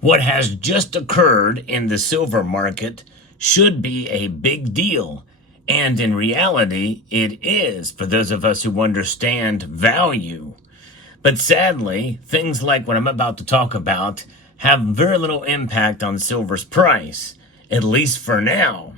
What has just occurred in the silver market should be a big deal. And in reality, it is for those of us who understand value. But sadly, things like what I'm about to talk about have very little impact on silver's price, at least for now.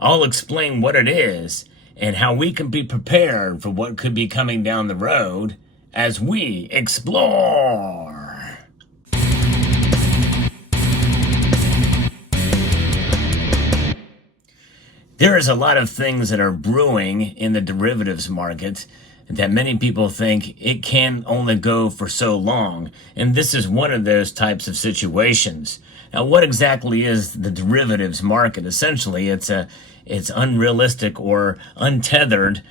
I'll explain what it is and how we can be prepared for what could be coming down the road as we explore. There is a lot of things that are brewing in the derivatives market that many people think it can only go for so long. And this is one of those types of situations. Now, what exactly is the derivatives market? Essentially, it's unrealistic or untethered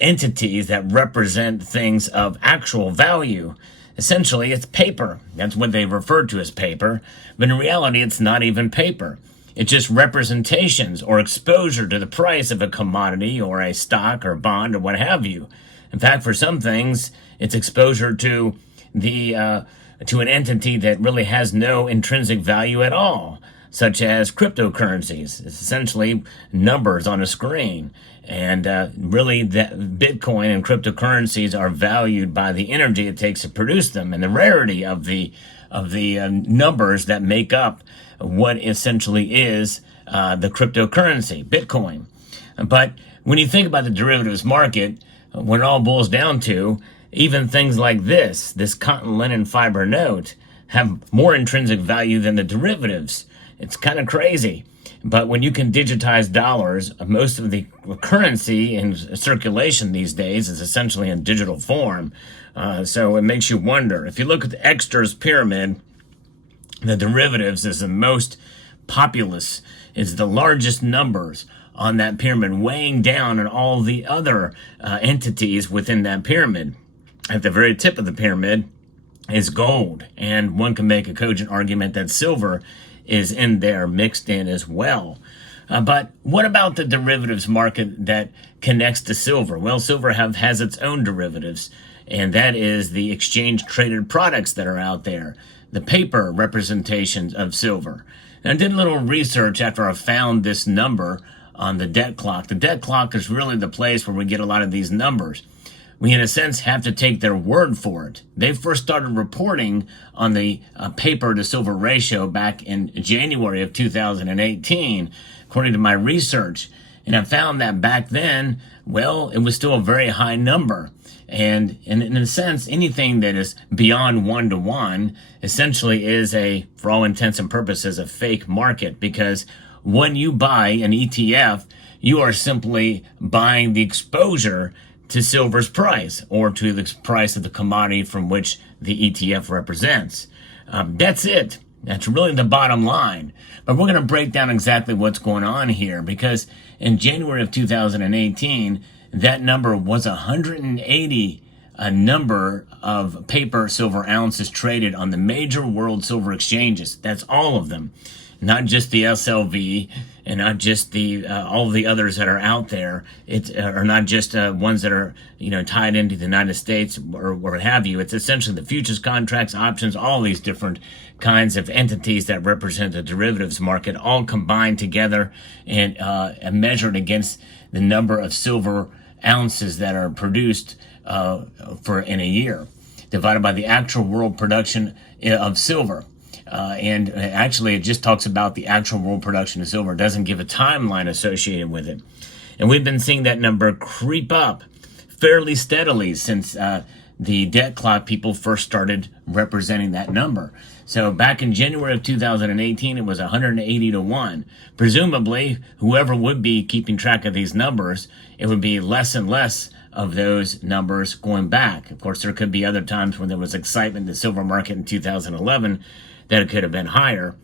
entities that represent things of actual value. Essentially, it's paper. That's what they refer to as paper. But in reality, it's not even paper. It's just representations or exposure to the price of a commodity or a stock or bond or what have you. In fact, for some things, it's exposure to to an entity that really has no intrinsic value at all, such as cryptocurrencies. It's essentially numbers on a screen. And really, Bitcoin and cryptocurrencies are valued by the energy it takes to produce them and the rarity of the numbers that make up what essentially is the cryptocurrency, Bitcoin. But when you think about the derivatives market, what it all boils down to, even things like this cotton linen fiber note, have more intrinsic value than the derivatives. It's kind of crazy. But when you can digitize dollars, most of the currency in circulation these days is essentially in digital form. So it makes you wonder. If you look at the extras pyramid, the derivatives is the most populous, is the largest numbers on that pyramid, weighing down on all the other entities within that pyramid. At the very tip of the pyramid is gold, and one can make a cogent argument that silver is in there, mixed in as well. But what about the derivatives market that connects to silver? Well, silver has its own derivatives, and that is the exchange-traded products that are out there, the paper representations of silver. And I did a little research after I found this number on the debt clock. The debt clock is really the place where we get a lot of these numbers. We, in a sense, have to take their word for it. They first started reporting on the paper to silver ratio back in January of 2018, according to my research. And I found that back then, well, it was still a very high number. And in a sense, anything that is beyond 1-to-1 essentially is for all intents and purposes, a fake market, because when you buy an ETF, you are simply buying the exposure to silver's price or to the price of the commodity from which the ETF represents. That's it. That's really the bottom line. But we're going to break down exactly what's going on here, because in January of 2018, that number was 180 a number of paper silver ounces traded on the major world silver exchanges. That's all of them, not just the SLV and not just the all the others that are out there. Or not just ones that are tied into the United States or what have you. It's essentially the futures contracts, options, all these different kinds of entities that represent the derivatives market, all combined together and measured against the number of silver ounces that are produced in a year, divided by the actual world production of silver. And actually, it just talks about the actual world production of silver. It doesn't give a timeline associated with it. And we've been seeing that number creep up fairly steadily since the debt clock people first started representing that number. So back in January of 2018, it was 180-to-1. Presumably, whoever would be keeping track of these numbers, it would be less and less of those numbers going back. Of course, there could be other times when there was excitement in the silver market in 2011 that it could have been higher.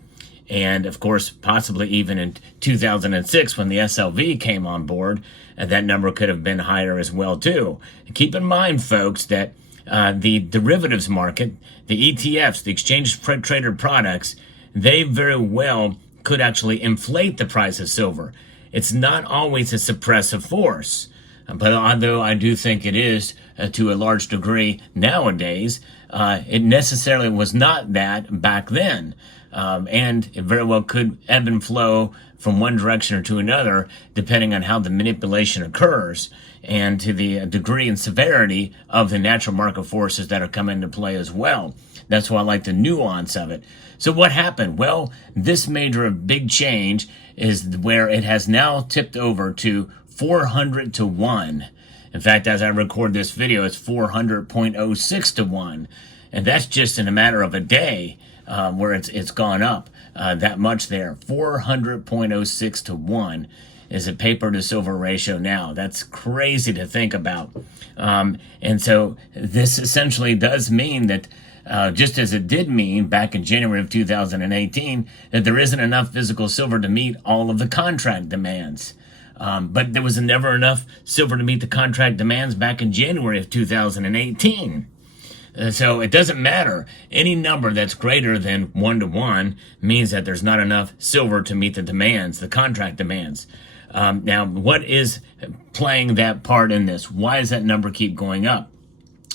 And of course, possibly even in 2006 when the SLV came on board, that number could have been higher as well too. And keep in mind, folks, that the derivatives market, the ETFs, the exchange-traded products, they very well could actually inflate the price of silver. It's not always a suppressive force. But although I do think it is to a large degree nowadays, it necessarily was not that back then. And it very well could ebb and flow from one direction or to another, depending on how the manipulation occurs and to the degree and severity of the natural market forces that are coming into play as well. That's why I like the nuance of it. So what happened? Well, this major big change is where it has now tipped over to 400 to 1. In fact, as I record this video, it's 400.06 to 1. And that's just in a matter of a day where it's gone up that much there. 400.06 to 1 is a paper to silver ratio now. That's crazy to think about. And so this essentially does mean that just as it did mean back in January of 2018, that there isn't enough physical silver to meet all of the contract demands. But there was never enough silver to meet the contract demands back in January of 2018. So it doesn't matter. Any number that's greater than 1 to 1 means that there's not enough silver to meet the demands, the contract demands. Now, what is playing that part in this? Why does that number keep going up?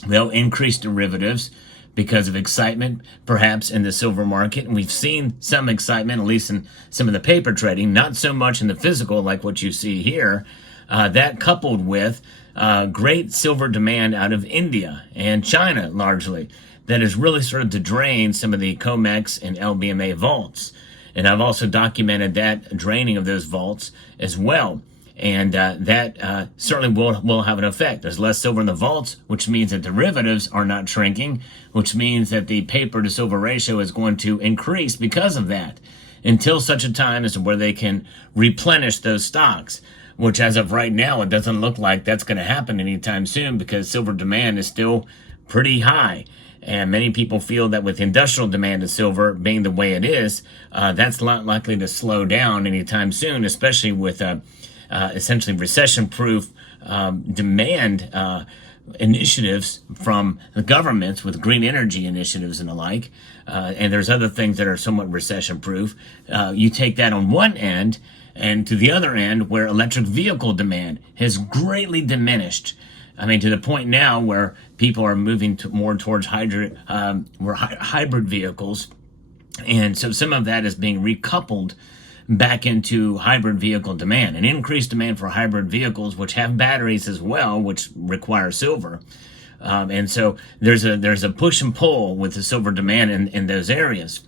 Well, increased derivatives because of excitement, perhaps, in the silver market. And we've seen some excitement, at least in some of the paper trading, not so much in the physical like what you see here. That coupled with great silver demand out of India and China, largely, that has really started to drain some of the COMEX and LBMA vaults. And I've also documented that draining of those vaults as well. And that certainly will have an effect. There's less silver in the vaults, which means that derivatives are not shrinking, which means that the paper to silver ratio is going to increase because of that, until such a time as where they can replenish those stocks, which as of right now, it doesn't look like that's going to happen anytime soon because silver demand is still pretty high. And many people feel that with industrial demand of silver being the way it is, that's not likely to slow down anytime soon, especially with essentially recession-proof demand initiatives from the governments with green energy initiatives and the like. And there's other things that are somewhat recession-proof. You take that on one end, and to the other end, where electric vehicle demand has greatly diminished. I mean, to the point now where people are moving more towards hybrid vehicles. And so some of that is being recoupled back into hybrid vehicle demand, an increased demand for hybrid vehicles, which have batteries as well, which require silver. And so there's a push and pull with the silver demand in those areas.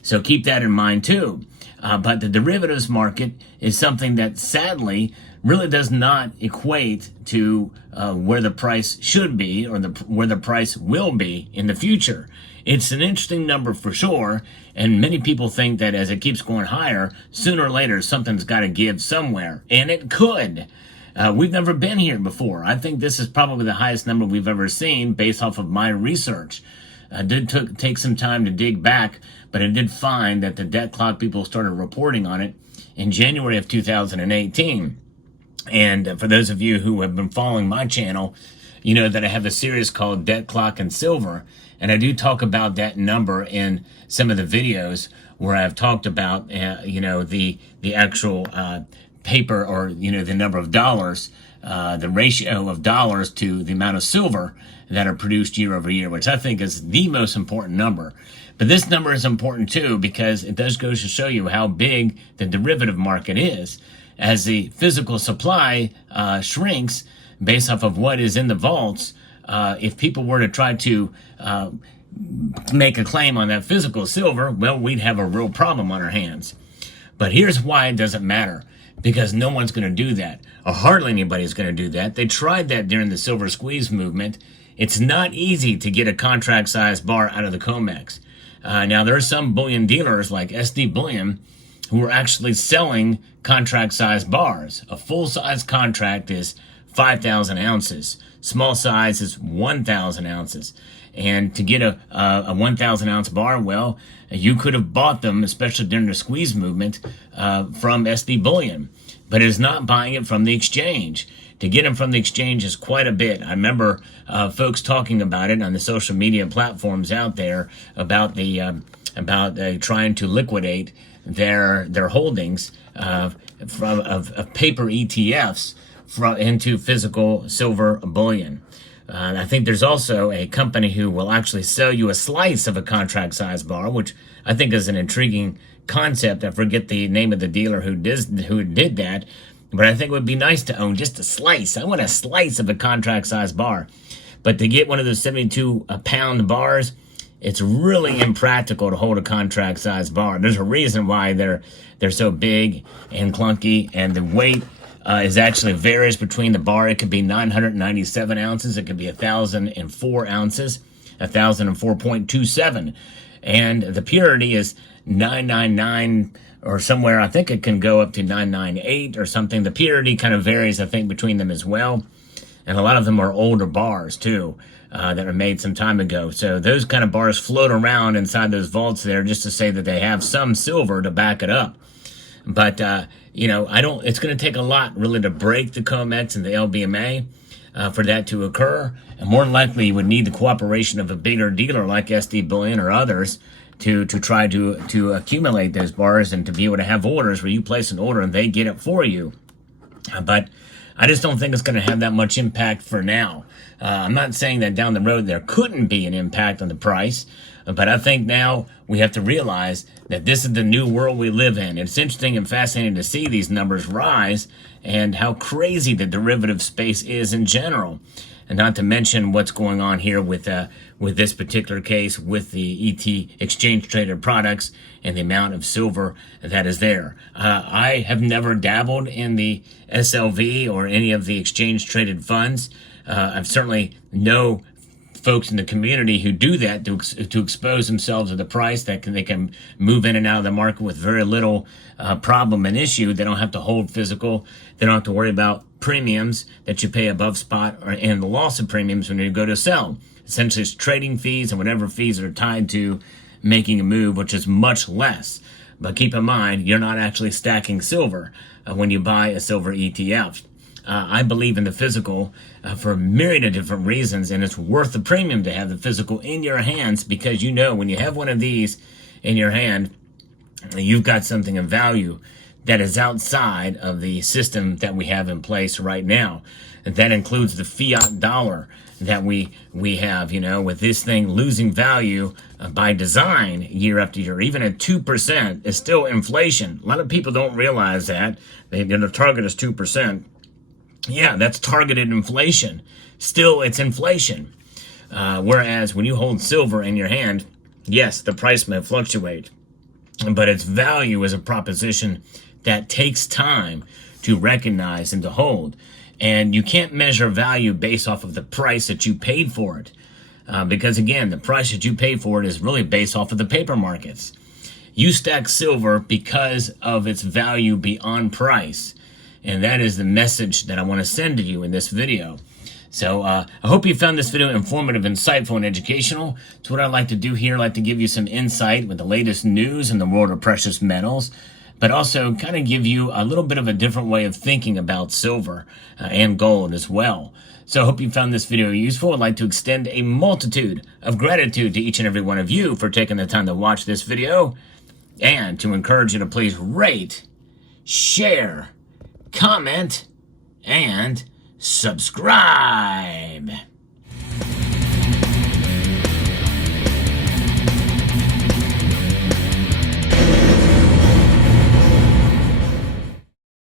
So keep that in mind too. But the derivatives market is something that sadly really does not equate to where the price should be or where the price will be in the future. It's an interesting number for sure, and many people think that as it keeps going higher, sooner or later something's got to give somewhere, and it could. We've never been here before. I think this is probably the highest number we've ever seen based off of my research. I did take some time to dig back, but I did find that the debt clock people started reporting on it in January of 2018. And for those of you who have been following my channel, you know that I have a series called Debt Clock and Silver. And I do talk about that number in some of the videos where I've talked about, the actual paper or, the number of dollars, the ratio of dollars to the amount of silver that are produced year over year, which I think is the most important number. But this number is important too because it does go to show you how big the derivative market is. As the physical supply shrinks based off of what is in the vaults, if people were to try to make a claim on that physical silver, well, we'd have a real problem on our hands. But here's why it doesn't matter. Because no one's going to do that, or hardly anybody's going to do that. They tried that during the silver squeeze movement. It's not easy to get a contract-sized bar out of the COMEX. Now, there are some bullion dealers like SD Bullion who are actually selling contract-sized bars. A full-size contract is 5,000 ounces. Small size is 1,000 ounces. And to get a 1,000-ounce bar, well, you could have bought them, especially during the squeeze movement, from SD Bullion. But it is not buying it from the exchange. To get them from the exchange is quite a bit. I remember folks talking about it on the social media platforms out there about trying to liquidate their holdings of paper ETFs into physical silver bullion. I think there's also a company who will actually sell you a slice of a contract size bar, which I think is an intriguing concept. I forget the name of the dealer who did that, but I think it would be nice to own just a slice. I want a slice of a contract size bar. But to get one of those 72-pound bars, it's really impractical to hold a contract size bar. There's a reason why they're so big and clunky, and the weight is actually varies between the bar. It could be 997 ounces. It could be 1,004 ounces, 1,004.27. And the purity is 999 or somewhere. I think it can go up to 998 or something. The purity kind of varies, I think, between them as well. And a lot of them are older bars, too, that were made some time ago. So those kind of bars float around inside those vaults there just to say that they have some silver to back it up. But, it's going to take a lot really to break the COMEX and the LBMA for that to occur. And more than likely, you would need the cooperation of a bigger dealer like SD Bullion or others to try to accumulate those bars and to be able to have orders where you place an order and they get it for you. But I just don't think it's going to have that much impact for now. I'm not saying that down the road there couldn't be an impact on the price, but I think now we have to realize that this is the new world we live in. It's interesting and fascinating to see these numbers rise and how crazy the derivative space is in general. And not to mention what's going on here with this particular case with the ET exchange traded products and the amount of silver that is there. I have never dabbled in the SLV or any of the exchange traded funds. I've certainly know folks in the community who do that to expose themselves to the price that they can move in and out of the market with very little problem and issue. They don't have to hold physical. They don't have to worry about premiums that you pay above spot and the loss of premiums when you go to sell. Essentially, it's trading fees and whatever fees that are tied to making a move, which is much less. But keep in mind, you're not actually stacking silver when you buy a silver ETF. I believe in the physical for a myriad of different reasons, and it's worth the premium to have the physical in your hands because when you have one of these in your hand, you've got something of value that is outside of the system that we have in place right now. And that includes the fiat dollar that we have, with this thing losing value by design year after year. Even at 2% is still inflation. A lot of people don't realize that. The target is 2%. Yeah, that's targeted inflation. Still, it's inflation. Whereas when you hold silver in your hand, yes, the price may fluctuate, but its value is a proposition that takes time to recognize and to hold. And you can't measure value based off of the price that you paid for it. Because again, the price that you paid for it is really based off of the paper markets. You stack silver because of its value beyond price. And that is the message that I want to send to you in this video. So I hope you found this video informative, insightful, and educational. It's what I like to do here. I like to give you some insight with the latest news in the world of precious metals, but also kind of give you a little bit of a different way of thinking about silver and gold as well. So I hope you found this video useful. I'd like to extend a multitude of gratitude to each and every one of you for taking the time to watch this video, and to encourage you to please rate, share, comment, and subscribe.